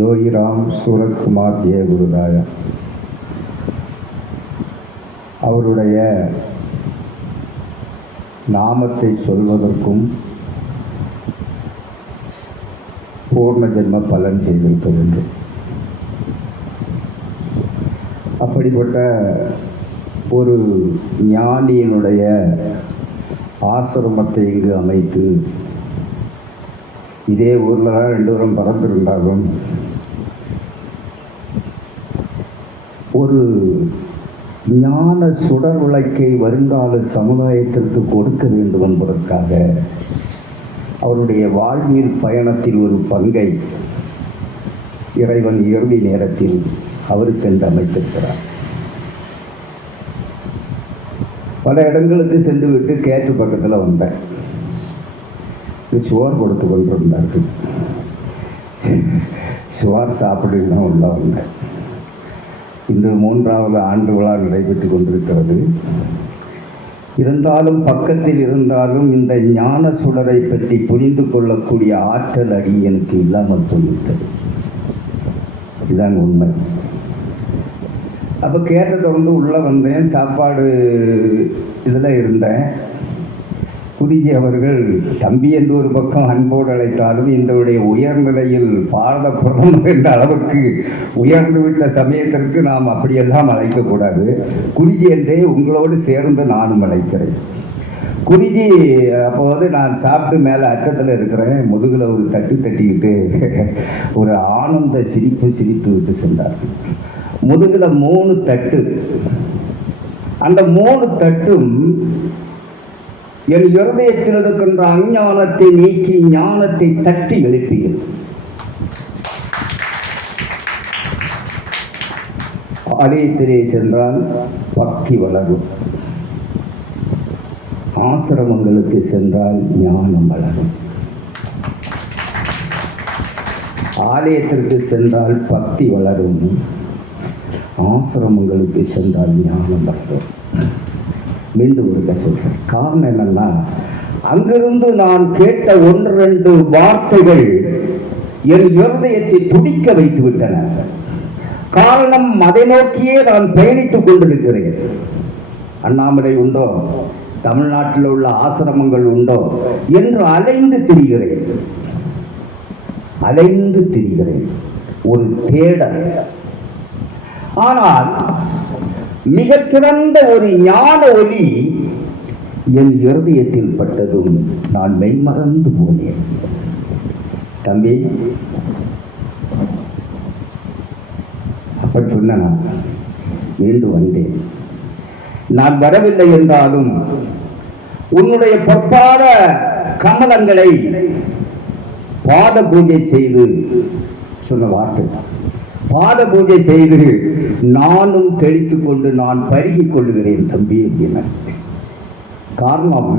யோகிராம் சூரத்குமார் ஜெயகுருதாயா அவருடைய நாமத்தை சொல்வதற்கும் பூர்ண ஜென்ம பலன் செய்திருக்க வேண்டும். அப்படிப்பட்ட ஒரு ஞானியினுடைய ஆசிரமத்தை இங்கு அமைத்து, இதே ஊரில் தான் 2 பேரும் பறந்திருந்தாலும் ஒரு ஞான சுடர் விளக்கை வருங்கால சமுதாயத்திற்கு கொடுக்க வேண்டும் என்பதற்காக அவருடைய வாழ்வியல் பயணத்தில் ஒரு பங்கை இறைவன் இறுதி நேரத்தில் அவருக்கென்று அமைத்திருக்கிறார். பல இடங்களுக்கு சென்று விட்டு கேட்டு பக்கத்தில் வந்தேன். சுவார் கொடுத்து கொண்டிருந்தார்கள். சுவார் சாப்பிட்டு தான் உள்ள வந்தேன். இந்த 3வது ஆண்டு விழா நடைபெற்று கொண்டிருக்கிறது. இருந்தாலும் பக்கத்தில் இருந்தாலும் இந்த ஞான சுடரை பற்றி புரிந்து கொள்ளக்கூடிய ஆற்றல் அடி எனக்கு இல்லாமல் போய்விட்டது. இதுதான் உண்மை. அப்போ கேட்ட தொடர்ந்து உள்ளே வந்தேன். சாப்பாடு இதில் இருந்தேன். குருஜி அவர்கள் தம்பி என்று ஒரு பக்கம் அன்போடு அழைத்தாலும் இந்தவுடைய உயர்நிலையில் பாரத பிரதமர் என்ற அளவுக்கு உயர்ந்துவிட்ட சமயத்திற்கு நாம் அப்படியெல்லாம் அழைக்கக்கூடாது. குருஜி என்றே உங்களோடு சேர்ந்து நானும் அழைக்கிறேன். குருஜி அப்போது நான் சாப்பிட்டு மேலே அற்றத்தில் இருக்கிறேன். முதுகில் ஒரு தட்டு தட்டிக்கிட்டு ஒரு ஆனந்த சிரிப்பு சிரித்து விட்டு சென்றார்கள். முதுகில் 3 தட்டு. அந்த 3 தட்டும் என் இருதயத்தில் இருக்கின்ற அஞ்ஞானத்தை நீக்கி ஞானத்தை தட்டி எழுப்பியது. ஆலயத்திலே சென்றால் பக்தி வளரும், ஆசிரமங்களுக்கு சென்றால் ஞானம் வளரும். ஆலயத்திற்கு சென்றால் பக்தி வளரும், ஆசிரமங்களுக்கு சென்றால் ஞானம் வளரும். மீண்டும் ஒரு சொல்கிறேன். காரணம் என்னன்னா, அங்கிருந்து நான் கேட்ட 1-2 வார்த்தைகள் என் இருதயத்தை துடிக்க வைத்து விட்டன. காரணம், அதை நோக்கியே நான் பயணித்துக் கொண்டிருக்கிறேன். அண்ணாமலை உண்டோ, தமிழ்நாட்டில் உள்ள ஆசிரமங்கள் உண்டோ என்று அலைந்து திரிகிறேன். ஒரு தேடல். ஆனால் மிக சிறந்த ஒரு ஞான ஒலி என் இருதயத்தில் பட்டதும் நான் மெய்மறந்து போனேன். தம்பி, அப்ப சொன்ன நான் மீண்டும் வந்தேன். நான் வரவில்லை என்றாலும் உன்னுடைய பொற்பாத கமலங்களை பாத பூஜை செய்து சொன்ன வார்த்தை, பாத பூஜை செய்து நானும் தெளித்து கொண்டு நான் பருகிக் கொள்ளுகிறேன் தம்பி அப்படின்னா. காரணம்,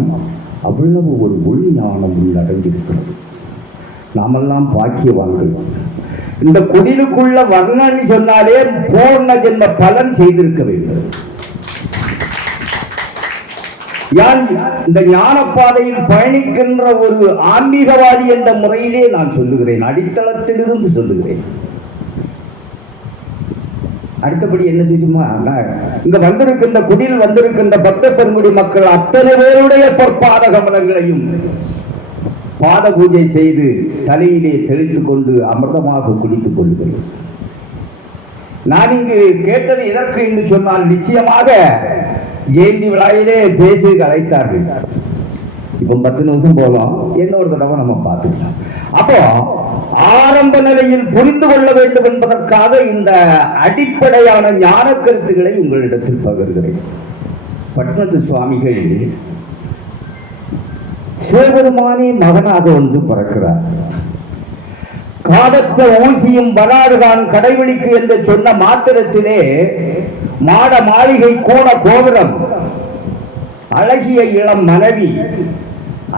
அவ்வளவு ஒரு உள்ஞானம் உள்ளடங்கியிருக்கிறது. நாமெல்லாம் பாக்கியவான்கள். இந்த குடிலுக்குள்ள வர்ணன்னு சொன்னாலே பூர்ண ஜென்ம பலன் செய்திருக்க வேண்டும். இந்த ஞான பாதையில் பயணிக்கின்ற ஒரு ஆன்மீகவாதி என்ற முறையிலே நான் சொல்லுகிறேன், அடித்தளத்திலிருந்து சொல்லுகிறேன். அடுத்தபடி என்ன செய்யுமா, இங்க வந்திருக்கின்ற குடியில் வந்திருக்கின்ற பக்த பெருங்குடி மக்கள் அத்தனை பேருடைய பொற்பாத கமலங்களையும் பாத பூஜை செய்து தலையிலே தெளித்துக் கொண்டு அமிர்தமாக குடித்துக் கொள்கிறேன். நான் இங்கு கேட்டது எதற்கு என்று சொன்னால், நிச்சயமாக ஜெயந்தி விழாவிலே பேசி அழைத்தார்கள். இப்போ 10 நிமிஷம் போகலாம், இன்னொரு தடவை நம்ம பார்த்துக்கலாம். அப்போ ஆரம்ப நிலையில் புரிந்து கொள்ள வேண்டும் என்பதற்காக இந்த அடிப்படையான ஞான கருத்துக்களை உங்களிடத்தில் பகிர்கிறேன். பட்னத்து சுவாமிகள் சிவபெருமானே மகனாக வந்து பிறக்கிறார். காதத்த ஊசியும் வராதுதான் கடைபிடிக்கு என்று சொன்ன மாத்திரத்திலே மாட மாளிகை கூட கோபுரம், அழகிய இளம் மனைவி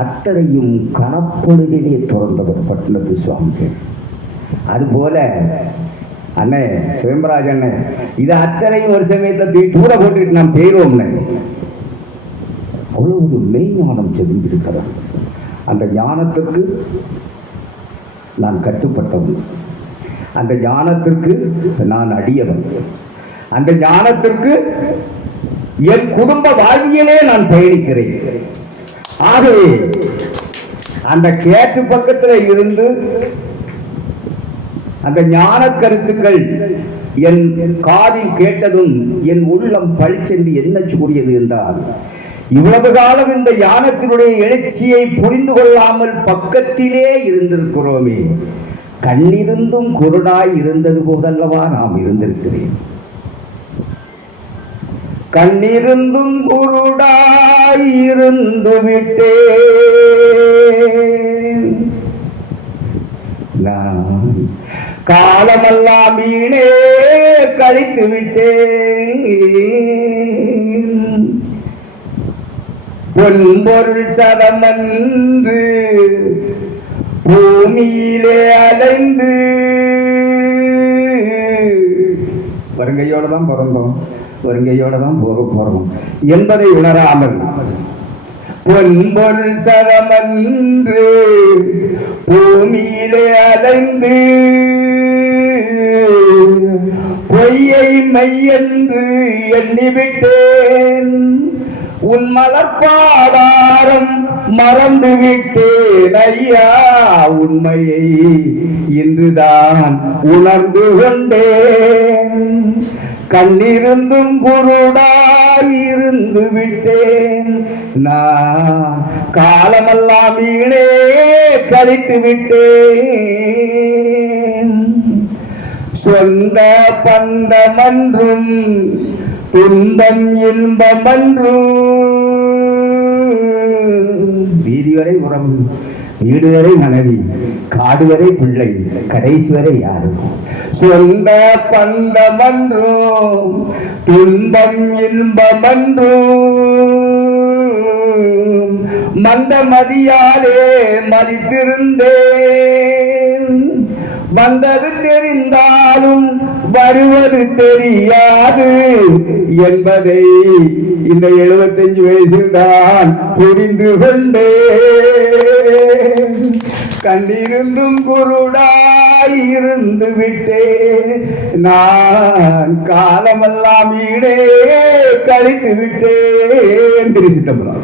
அத்தனையும் கணப்பொழுதிலே துறந்தவர் பட்னத்து சுவாமிகள். அதுபோல அண்ணே சிவம்பராஜ் அண்ணன் இது அத்தனையும் ஒரு சமயத்தை தூர போட்டுட்டு நாம் போயிடுவோம்னு அவ்வளோ ஒரு மெய்ஞானம் செதும்பியிருக்கிறது. அந்த ஞானத்திற்கு நான் கட்டுப்பட்டவன், அந்த ஞானத்திற்கு நான் அடியவன், அந்த ஞானத்திற்கு என் குடும்ப வாழ்வியலே நான் பயணிக்கிறேன். ஆகவே அந்த கேட்டு பக்கத்தில் இருந்து அந்த ஞான கருத்துக்கள் என் காதில் கேட்டதும் என் உள்ளம் பழிச்சென்று என்ன கூறியது என்றால், இவ்வளவு காலம் இந்த ஞானத்தினுடைய எழுச்சியை புரிந்து கொள்ளாமல் பக்கத்திலே இருந்திருக்கிறோமே, கண்ணிருந்தும் குருடாய் இருந்தது போதல்லவா நாம் இருந்திருக்கிறேன். கண்ணிருந்தும் குருடாய் இருந்து விட்டேன் நான், காலமெல்லாம் வீணே கழித்து விட்டேன். பொன்பொருள் சதமன்று பூமியிலே அலைந்து, வருங்கையோடு தான் பிறந்தோம், வருங்கையோடு தான் போக போறோம் என்பதை உணராமல், பொன்பொருள் சதமன்று பூமியிலே அலைந்து பொய்யை மெய்யென்று எண்ணிவிட்டேன். உன் மலர்பாதாரம் மறந்து விட்டேன் ஐயா, உண்மையை இன்றுதான் உணர்ந்து கொண்டேன். கண்ணிருந்தும் குருடாய் இருந்து விட்டேன் நான், காலமெல்லாம் வீணே கழித்து விட்டேன். சொந்த பந்தமன்றும் துன்பம் இன்பமன்றும், வீதி வரை உறவு, வீடு வரை மனைவி, காடு வரை பிள்ளை, கடைசி வரை யாரும். சொந்த பந்தமன்றும் துன்பம் இன்பமன்றும், மந்தமதியாலே மதித்திருந்தேன். வந்தது தெரிந்தாலும் வருவது தெரியாது என்பதை இந்த 75 வயசில் தான் புரிந்து கொண்டேன். கண்ணிருந்தும் குருடாய் இருந்து விட்டேன் நான், காலமெல்லாம் வீடே கழித்து விட்டேன். திருச்சிட்டம்பலம்.